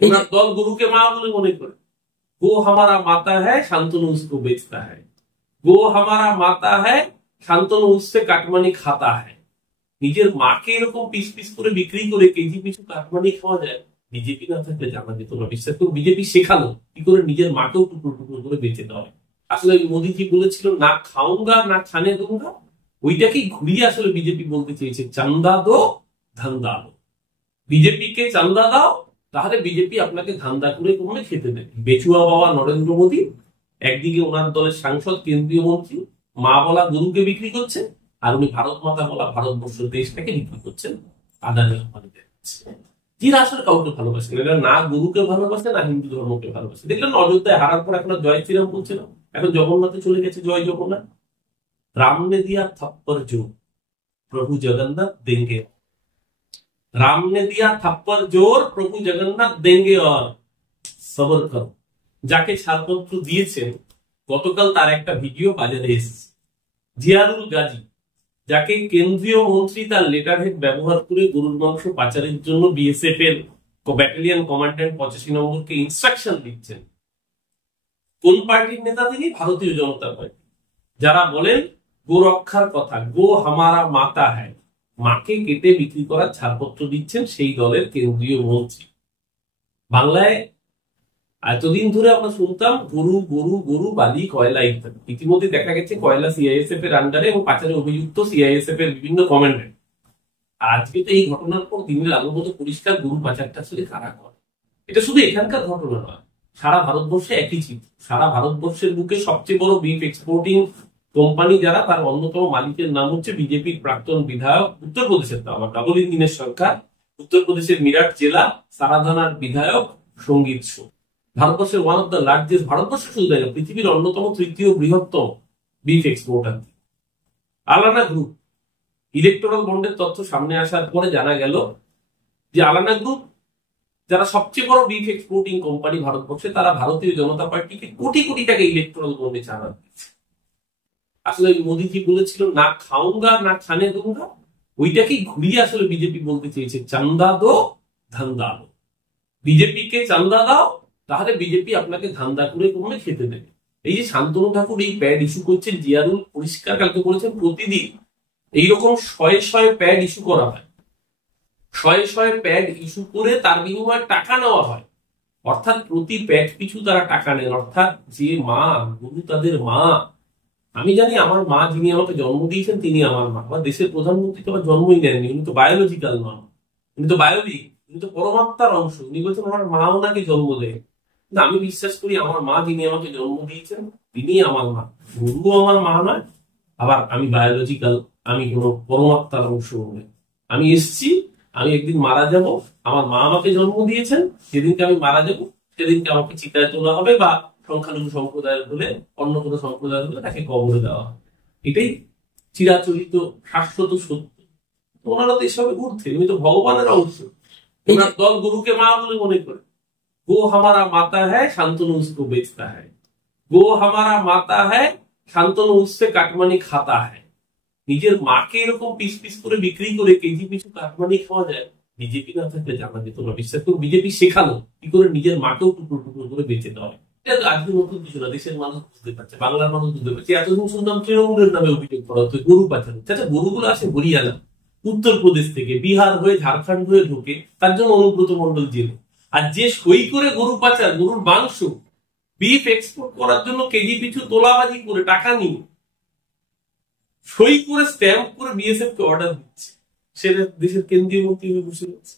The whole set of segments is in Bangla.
ওনার দল গরুকে মা বলে মনে করে। গো হামারা মাতা হ্যায় শান্তনু উসকো বেচতা হ্যায়, গো হামারা মাতা হ্যায় শান্তনু উসসে কাটমানি খাতা হ্যায়। নিজের মাকে এরকম পিস পিস করে বিক্রি করে কেজি পিছু কাটমানি খাওয়া যায়? বিজেপি না থাকলে জানা যেত না। বিশ্বাস করুন, বিজেপি শেখানো কি করে নিজের মাকেও টুকরো টুকরো করে বেঁচে দেওয়া হয়। আসলে মোদীজি বলেছিল না খাউঙ্গা না খানে দুঙ্গা, ওইটাকেই ঘুরিয়ে আসলে বিজেপি বলতে চেয়েছে চান্দা দো ধান্দা দো। বিজেপিকে চান্দা দাও, তাহলে বিজেপি আপনাকে ধান্দা করে কমে খেতে দেবে। বেচুয়া বাবা নরেন্দ্র মোদী একদিকে ওনার দলের সাংসদ কেন্দ্রীয় মন্ত্রী মা বলা গরুকে বিক্রি করছেন, আর উনি ভারত মাতা বলা ভারতবর্ষ দেশটাকে বিক্রি করছেন আদানি আম্বানিদের কাছে। যিনি আসলে কাউকে ভালোবাসেন, এরা না গরুকে ভালোবাসে না হিন্দু ধর্মকে ভালোবাসে। দেখলেন অযোধ্যায় হারার পর এখন জয় শ্রীরাম বলছে না, এখন জগন্নাথে চলে গেছে জয় জগন্নাথ। রাম ने दिया थप्पड़ जो प्रभु जगन्नाथ देंगे, राम ने दिया थप्पड़ जोर प्रभु जगन्नाथ देंगे और সবর করো। যাকে ছাড়পত্র দিয়েছেন গতকাল তার একটা ভিডিও বাজারে এসেছে। জিয়ারুল গাজী, যাকে কেন্দ্রীয় মন্ত্রী তার লেটার হেড ব্যবহার করে গরুর মাংস পাচারের জন্য বিএসএফ এর ব্যাটালিয়ন কমান্ড্যান্ট 85 নম্বরকে ইনস্ট্রাকশন দিচ্ছেন। কোন পার্টির নেতা তিনি? ভারতীয় জনতা পার্টি। যারা বলেন গো রক্ষার কথা, গো হামারা মাতা হ্যায়, মাকে কেটে বিক্রি করার ছাড়পত্র দিচ্ছেন সেই দলের কেন্দ্রীয় মন্ত্রী। বাংলায় এতদিন ধরে আমরা শুনতাম গরু গরু গরু, বালি, কয়লা ইত্যাদি। ইতিমধ্যে দেখা গেছে কয়লা সিআইএসএফ এর আন্ডারে এবং পাচারে অভিযুক্ত সিআইএসএফ এর বিভিন্ন কমান্ডেন্ট। আর আজকে তো এই ঘটনার পর দিনের আলোর মতো পরিষ্কার গরু পাচারটা আসলে কারা করে। এটা শুধু এখানকার ঘটনা নয়, সারা ভারতবর্ষে একই চিত্র। সারা ভারতবর্ষের বুকে সবচেয়ে বড় বিফ এক্সপোর্টিং কোম্পানি যারা, তার অন্যতম মালিকের নাম হচ্ছে বিজেপির প্রাক্তন বিধায়ক, উত্তরপ্রদেশের তো আবার ডাবল ইঞ্জিনের সরকার, উত্তরপ্রদেশের মিরাট জেলা সারাধানার বিধায়ক সঙ্গীত সোম। ভারতবর্ষের ওয়ান অফ দ্য লার্জেস্ট, ভারতবর্ষে শুধু তাই না, পৃথিবীর অন্যতম তৃতীয় বৃহত্তম beef exporter Alana group. Electoral বন্ডের তথ্য সামনে আসার পরে জানা গেল যে আলানা গ্রুপ, যারা সবচেয়ে বড় বিফ এক্সপোর্টিং কোম্পানি ভারতবর্ষে, তারা ভারতীয় জনতা পার্টিকে কোটি কোটি টাকা ইলেকটোরাল বন্ডে চাঁদা দিচ্ছে। আসলে মোদীজি বলেছিল না খাউঙ্গা না খানে দুঙ্গা, ওইটাকেই ঘুরিয়ে আসলে বিজেপি বলতে চেয়েছে চান্দা দো ধান্দা দো। বিজেপিকে চান্দা দাও, তাহলে বিজেপি আপনাকে ধান্দা করে কমে খেতে দেবে। এই যে শান্তনু ঠাকুর এই প্যাড ইস্যু করছেন, জিয়ারুল পরিষ্কার কালকে বলেছেন প্রতিদিন এইরকম শয়ে শয়ে প্যাড ইস্যু করা হয়, শয়ে শয়ে প্যাড ইস্যু করে তার বিনিময়ে টাকা নেওয়া হয়। অর্থাৎ প্রতি প্যাড পিছু তারা টাকা নেন। অর্থাৎ যে মা, গরু তাদের মা। আমি জানি আমার মা যিনি আমাকে জন্ম দিয়েছেন তিনি আমার মা। আমার দেশের প্রধানমন্ত্রী তো আমার জন্মই নেননি, উনি তো বায়োলজিক্যাল মা, উনি তো বায়োলিক, উনি তো পরমাত্মার অংশ। উনি বলছেন আমার মা ওনাকে জন্ম দেয়। কিন্তু আমি বিশ্বাস করি আমার মা যিনি আমাকে জন্ম দিয়েছেন তিনি আমার মা। গরু আমার মা নয়, আবার আমি বায়োলজিক্যাল, আমি কোনো পরমাত্মার অংশ নয়। আমি এসছি, আমি একদিন মারা যাব, আমার মা আমাকে জন্ম দিয়েছেন, যেদিনকে আমি মারা যাব সেদিনকে আমাকে চিতায় তোলা হবে, বা সংখ্যালঘু সম্প্রদায়ের হলে, অন্য কোনো সম্প্রদায়ের হলে তাকে কবরে দেওয়া হবে। এটাই চিরাচরিত শাশ্বত সত্য। ওনারা তো এসবে ঘুরছে, উনি তো ভগবানের অংশ। ওনার দল গরুকে মা বলে মনে করে। গো হামারা মাতা হ্যায় শান্তনু উসকো বেচতা হ্যায়, গো হামারা মাতা হ্যায় শান্তনু উসসে কাটমানি খাতা হ্যায়। নিজের মাকে এরকম পিস পিস করে বিক্রি করে কেজি পিছু কাটমানি খাওয়া যায়? বিজেপি না থাকলে জানা যেত না। বিশ্বাস করুন, বিজেপি শেখানো কি করে নিজের মাকেও টুকরো টুকরো করে বেঁচে দেওয়া হয়। এটা আজকে নতুন কিছু না, দেশের মানুষ বুঝতে পারছে, বাংলার মানুষ বুঝতে পারছে। এতদিন শুনলাম তৃণমূলের নামে অভিযোগ করা হতো গরু পাচার। আচ্ছা, গরুগুলো আসে হরিয়ানা, উত্তরপ্রদেশ থেকে, বিহার হয়ে, ঝাড়খণ্ড হয়ে ঢোকে, তার জন্য অনুব্রত মন্ডল জেলে। আর যে সই করে গরু পাচার, গরুর মাংস বিফ এক্সপোর্ট করার জন্য কেজি পিছু তোলাবাজি করে টাকা নিয়ে সই করে স্ট্যাম্প করে বিএসএফ কে অর্ডার দিচ্ছে, সেটা দেশের কেন্দ্রীয় মন্ত্রী বসে রয়েছে।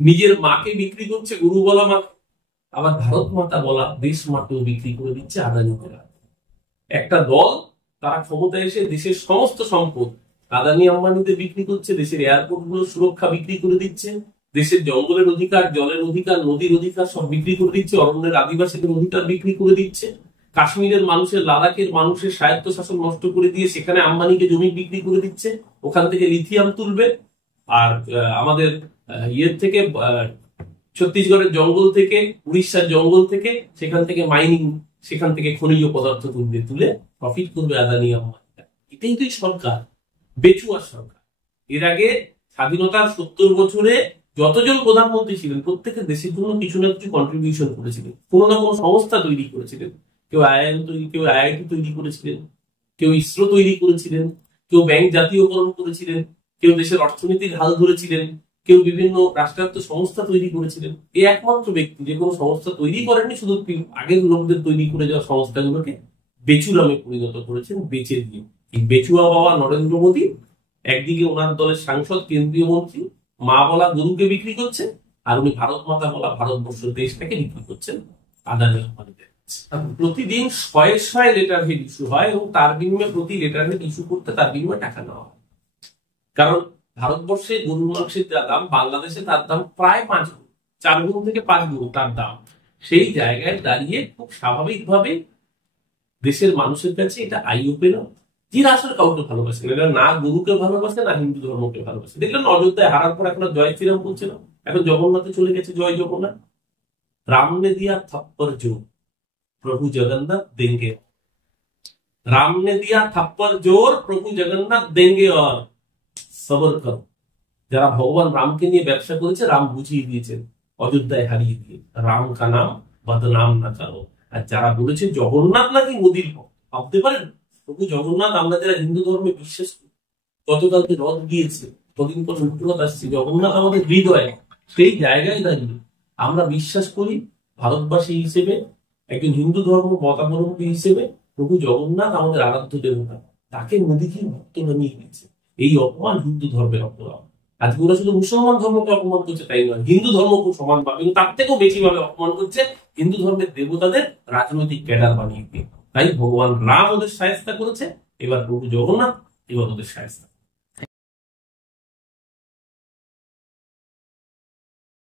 নিজের মাকে বিক্রি করছে, গরু বলা মাকে, আবার ভারত মাতা বলা দেশ মাকেও বিক্রি করে দিচ্ছে আদানিরা। একটা দল তারা ক্ষমতায় এসে দেশের সমস্ত সম্পদ আদানি আম্বানিতে বিক্রি করছে, দেশের এয়ারপোর্ট গুলো সুরক্ষা বিক্রি করে দিচ্ছে, দেশের জঙ্গলের অধিকার, জলের অধিকার, নদীর অধিকার সব বিক্রি করে দিচ্ছে, অরণ্যের আদিবাসীদের অধিকার বিক্রি করে দিচ্ছে, কাশ্মীরের মানুষের, লাদাখের মানুষের স্বায়ত্ত শাসন নষ্ট করে দিয়ে সেখানে আম্বানিকে জমি বিক্রি করে দিচ্ছে, ওখান থেকে লিথিয়াম তুলবে। আর আমাদের ইয়ের থেকে, ছত্তিশগড়ের জঙ্গল থেকে, উড়িষ্যার জঙ্গল থেকে, সেখান থেকে মাইনিং, সেখান থেকে খনিজ পদার্থ তুলে প্রফিট করবে আদানি আম্বানি। এটাই তো সরকার, বেচুয়ার সরকার। এর আগে স্বাধীনতার 70 বছরে যতজন প্রধানমন্ত্রী ছিলেন প্রত্যেকের দেশের জন্য কিছু না কিছু কন্ট্রিবিউশন করেছিলেন, কোনো না কোনো সংস্থা তৈরি করেছিলেন। কেউ আইআইএম তৈরি, কেউ আইআইটি তৈরি করেছিলেন, কেউ ইসরো তৈরি করেছিলেন, কেউ ব্যাংক জাতীয়করণ করেছিলেন, কেউ দেশের অর্থনীতির হাল ধরেছিলেন, কেউ বিভিন্ন রাষ্ট্রায়ত্ত সংস্থা তৈরি করেছিলেন। এই একমাত্র ব্যক্তি যে কোনো সংস্থা তৈরি করেননি, শুধু আগের লোকদের তৈরি করে যাওয়া সংস্থাগুলোকে বেচুরামে পরিণত করেছেন বেচে দিয়ে। এই বেচুয়া বাবা নরেন্দ্র মোদী একদিকে ওনার দলের সাংসদ, কেন্দ্রীয় মন্ত্রী, মা বলা গরুকে বিক্রি করছে, আর উনি ভারত মাতা বলা ভারতবর্ষ দেশটাকে বিক্রি করছেন আদানি আম্বানিদের। প্রতিদিন শয়ে শয়ে লেটার হেড ইস্যু হয় এবং তার বিনিময়ে প্রতি লেটার হেড ইস্যু করতে তার বিনিময়ে টাকা নেওয়া হয়। কারণ ভারতবর্ষে গরুর মাংসের যা দাম, বাংলাদেশে তার দাম প্রায় 5 গুণ, 4 গুণ থেকে 5 গুণ তার দাম। সেই জায়গায় দাঁড়িয়ে খুব স্বাভাবিকভাবে দেশের মানুষের কাছে এটা আই ওপেনার, যিনি আসলে কাউকে ভালোবাসেন, এটা না গরুকে ভালোবাসে না হিন্দু ধর্মকে ভালোবাসে। দেখলেন অযোধ্যায় হারার পর এখন জয় শ্রীরাম বলছে না, এখন জগন্নাথে চলে গেছে জয় জগন্নাথ। রাম ने दिया थप्पड़ जोर प्रभु जगन्नाथ देंगे, राम ने दिया थप्पड़ जोर प्रभु जगन्नाथ देंगे और सबर करो। যারা ভগবান রামকে নিয়ে ব্যবসা করেছে, রাম বুঝিয়ে দিয়েছেন অযোধ্যায় হারিয়ে দিয়ে, রাম কা নাম বদনাম না করো। আর যারা বলেছে জগন্নাথ নাকি মোদীর ভাবতে পারেন, প্রভু জগন্নাথ আমরা যারা হিন্দু ধর্মে বিশ্বাস করি, গতকালকে রথ গিয়েছে, কদিন পর রথ আসছে, জগন্নাথ আমাদের হৃদয়ে। সেই জায়গায় দাঁড়িয়ে আমরা বিশ্বাস করি ভারতবাসী হিসেবে, একজন হিন্দু ধর্ম মতাবলম্বী হিসেবে, প্রভু জগন্নাথ আমাদের আরাধ্য দেবতা, তাকে মোদীকে ভক্ত বানিয়ে দিয়েছে। এই অপমান হিন্দু ধর্মের অপমান। আজকে ওরা শুধু মুসলমান ধর্মকে অপমান করছে তাই নয়, হিন্দু ধর্মকে সমান ভাবে এবং তার থেকেও বেশি ভাবে অপমান করছে হিন্দু ধর্মের দেবতাদের রাজনৈতিক ক্যাডার বানিয়ে দিয়ে। তাই ভগবান রাম ওদের শায়েস্তা করেছে, এবার প্রভু জগন্নাথ এবার ওদের শায়েস্তা।